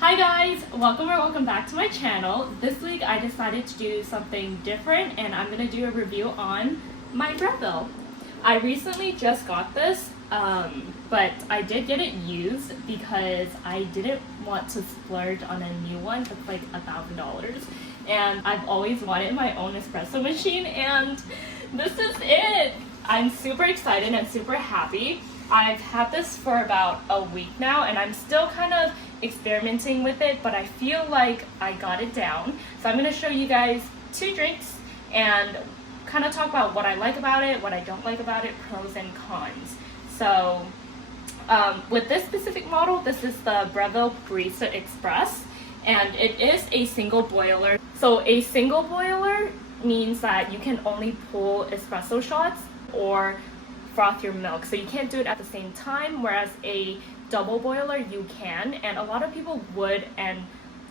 Hi guys, welcome back to my channel. This week I decided to do something different and I'm going to do a review on my Breville. I recently just got this, but I did get it used because I didn't want to splurge on a new one. It's like $1,000 and I've always wanted my own espresso machine and this is it. I'm super excited and super happy. I've had this for about a week now and I'm still kind of experimenting with it, but I feel like I got it down. So I'm going to show you guys two drinks and kind of talk about what I like about it, what I don't like about it, pros and cons. So with this specific model, this is the Breville Barista Express and it is a single boiler. So a single boiler means that you can only pull espresso shots or froth your milk, so you can't do it at the same time, whereas a double boiler you can, and a lot of people would and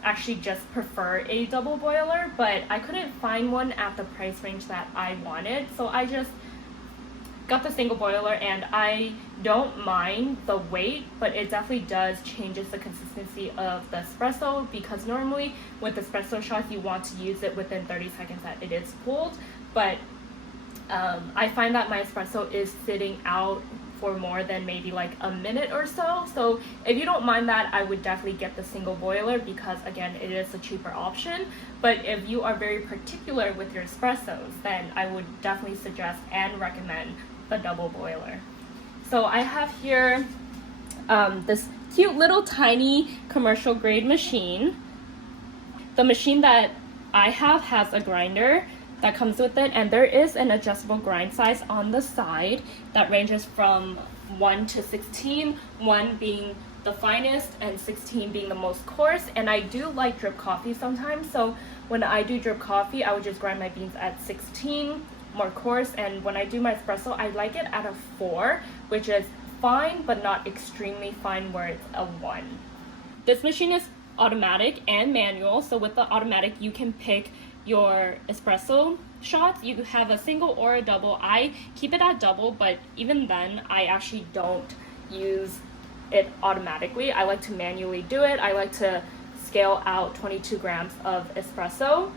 actually just prefer a double boiler, but I couldn't find one at the price range that I wanted, so I just got the single boiler. And I don't mind the weight, but it definitely does changes the consistency of the espresso, because normally with espresso shots you want to use it within 30 seconds that it is pulled, but I find that my espresso is sitting out for more than maybe like a minute or so. So if you don't mind that, I would definitely get the single boiler because again, it is a cheaper option. But if you are very particular with your espressos, then I would definitely suggest and recommend the double boiler. So I have here this cute little tiny commercial grade machine. The machine that I have has a grinder that comes with it, and there is an adjustable grind size on the side that ranges from 1 to 16, 1 being the finest and 16 being the most coarse. And I do like drip coffee sometimes, so when I do drip coffee I would just grind my beans at 16, more coarse, and when I do my espresso I like it at a 4, which is fine but not extremely fine where it's a 1. This machine is automatic and manual, so with the automatic you can pick your espresso shots. You have a single or a double. I keep it at double, but even then I actually don't use it automatically. I like to manually do it. I like to scale out 22 grams of espresso,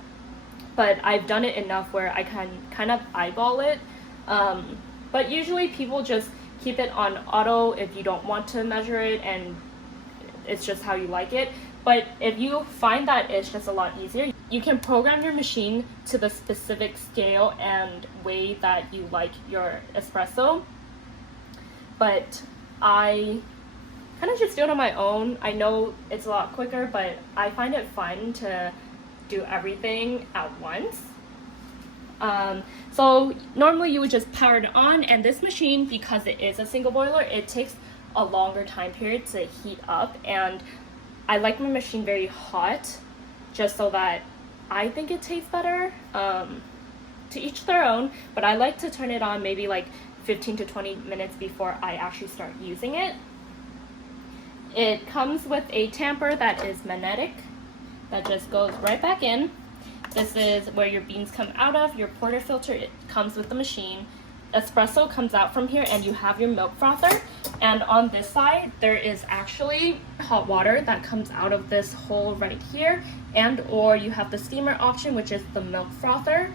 but I've done it enough where I can kind of eyeball it, but usually people just keep it on auto if you don't want to measure it and it's just how you like it. But if you find that it's just a lot easier, you can program your machine to the specific scale and way that you like your espresso. But I kind of just do it on my own. I know it's a lot quicker, but I find it fun to do everything at once. So normally you would just power it on, and this machine, because it is a single boiler, it takes a longer time period to heat up, and I like my machine very hot just so that I think it tastes better. To each their own, but I like to turn it on maybe like 15 to 20 minutes before I actually start using it. It comes with a tamper that is magnetic that just goes right back in. This is where your beans come out of. Your portafilter, it comes with the machine. Espresso comes out from here, and you have your milk frother, and on this side there is actually hot water that comes out of this hole right here, and or you have the steamer option, which is the milk frother.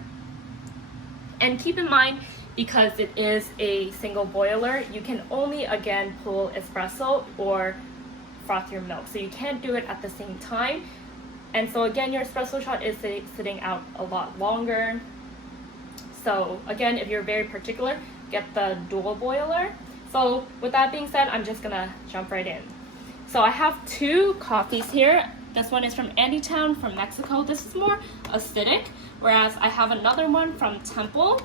And keep in mind, because it is a single boiler, you can only again pull espresso or froth your milk, so you can't do it at the same time. And so again, your espresso shot is sitting out a lot longer. So again, if you're very particular, get the dual boiler. So with that being said, I'm just gonna jump right in. So I have two coffees here. This one is from Andytown from Mexico. This is more acidic, whereas I have another one from Temple.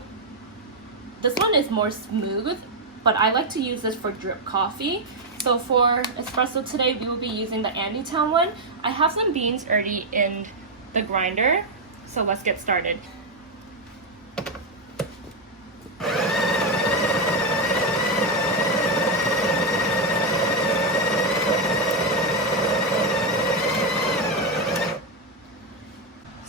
This one is more smooth, but I like to use this for drip coffee. So for espresso today, we will be using the Andytown one. I have some beans already in the grinder, so let's get started.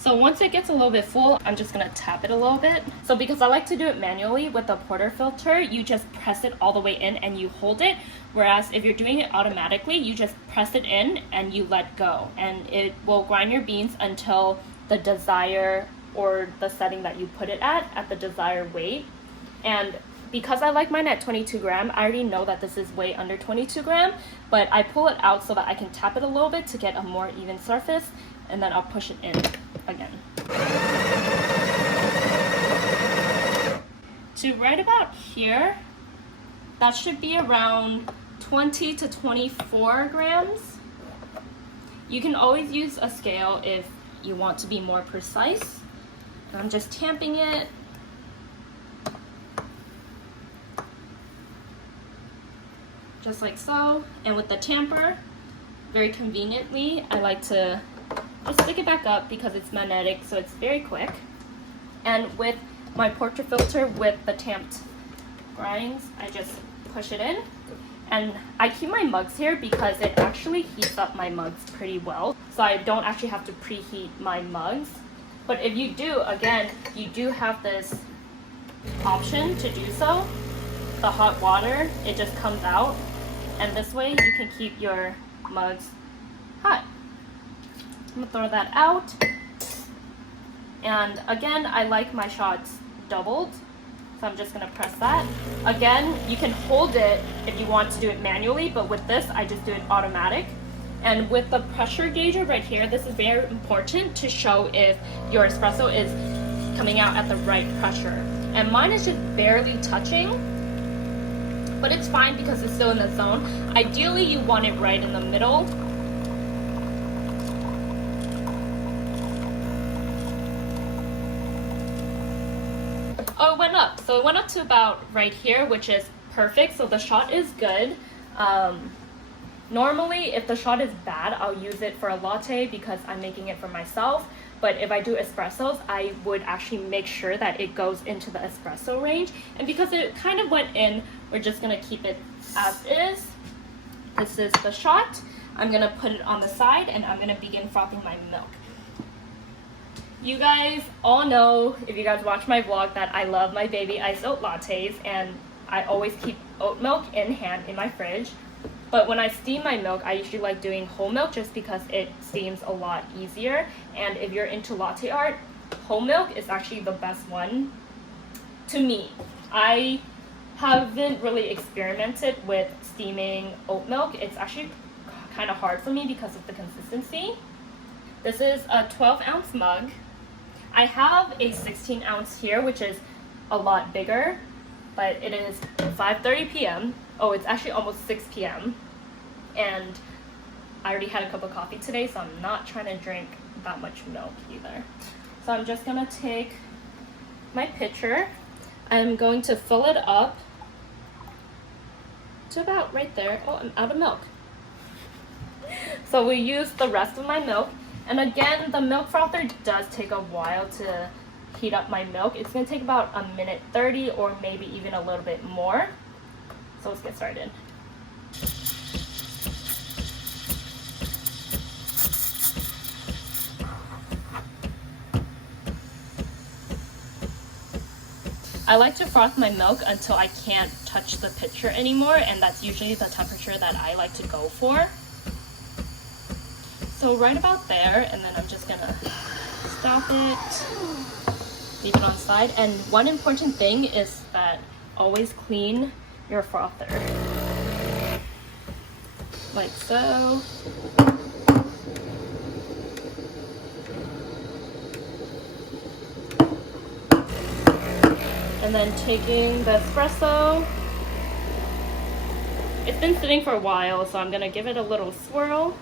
So So once it gets a little bit full, I'm just gonna tap it a little bit. So because I like to do it manually with the portafilter, you just press it all the way in and you hold it. Whereas if you're doing it automatically, you just press it in and you let go. And it will grind your beans until the desired or the setting that you put it at the desired weight. And because I like mine at 22 gram, I already know that this is way under 22 gram, but I pull it out so that I can tap it a little bit to get a more even surface, and then I'll push it in again. To right about here, that should be around 20 to 24 grams. You can always use a scale if you want to be more precise. I'm just tamping it. Just like so. And with the tamper, very conveniently, I like to just stick it back up because it's magnetic, so it's very quick. And with my portafilter with the tamped grinds, I just push it in. And I keep my mugs here because it actually heats up my mugs pretty well. So I don't actually have to preheat my mugs. But if you do, again, you do have this option to do so. The hot water, it just comes out. And this way you can keep your mugs hot. I'm gonna throw that out. And again, I like my shots doubled. So I'm just gonna press that. Again, you can hold it if you want to do it manually, but with this, I just do it automatic. And with the pressure gauger right here, this is very important to show if your espresso is coming out at the right pressure. And mine is just barely touching, but it's fine because it's still in the zone. Ideally, you want it right in the middle. Oh, it went up. So it went up to about right here, which is perfect. So the shot is good. Normally, if the shot is bad, I'll use it for a latte because I'm making it for myself. But if I do espressos, I would actually make sure that it goes into the espresso range. And because it kind of went in, we're just gonna keep it as is. This is the shot. I'm gonna put it on the side and I'm gonna begin frothing my milk. You guys all know, if you guys watch my vlog, that I love my baby iced oat lattes, and I always keep oat milk in hand in my fridge. But when I steam my milk, I usually like doing whole milk just because it steams a lot easier. And if you're into latte art, whole milk is actually the best one to me. I haven't really experimented with steaming oat milk. It's actually kind of hard for me because of the consistency. This is a 12-ounce mug. I have a 16-ounce here, which is a lot bigger, but it is 5:30 p.m. Oh, it's actually almost 6 p.m. and I already had a cup of coffee today, so I'm not trying to drink that much milk either. So I'm just gonna take my pitcher. I'm going to fill it up to about right there. Oh, I'm out of milk. So we use the rest of my milk. And again, the milk frother does take a while to heat up my milk. It's gonna take about a minute 30 or maybe even a little bit more. So let's get started. I like to froth my milk until I can't touch the pitcher anymore, and that's usually the temperature that I like to go for. So right about there, and then I'm just gonna stop it, leave it on side. And one important thing is that always clean your frother, like so. And then taking the espresso, it's been sitting for a while, so I'm gonna give it a little swirl.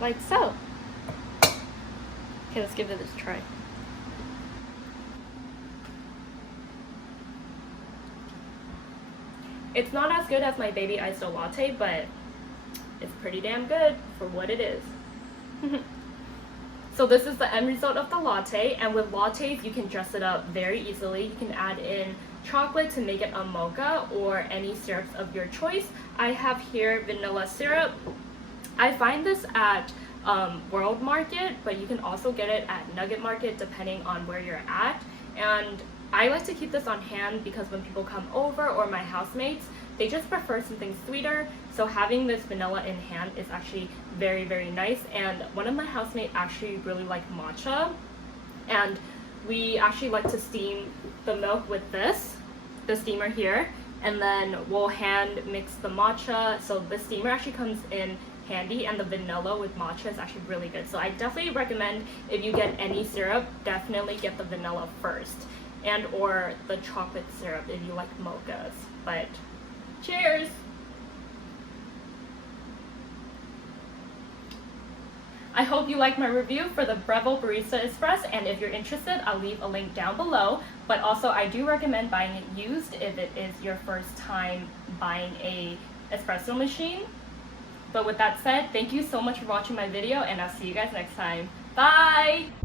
Like so. Okay, let's give it a try. It's not as good as my baby iced latte, but it's pretty damn good for what it is. So this is the end result of the latte, and with lattes you can dress it up very easily. You can add in chocolate to make it a mocha or any syrups of your choice. I have here vanilla syrup. I find this at World Market, but you can also get it at Nugget Market depending on where you're at. And I like to keep this on hand because when people come over or my housemates, they just prefer something sweeter. So having this vanilla in hand is actually very, very nice. And one of my housemates actually really like matcha. And we actually like to steam the milk with the steamer here. And then we'll hand mix the matcha. So the steamer actually comes in handy, and the vanilla with matcha is actually really good. So I definitely recommend, if you get any syrup, definitely get the vanilla first, and or the chocolate syrup if you like mochas. But cheers! I hope you liked my review for the Breville Barista Express, and if you're interested, I'll leave a link down below. But also I do recommend buying it used if it is your first time buying a espresso machine. But with that said, thank you so much for watching my video, and I'll see you guys next time. Bye!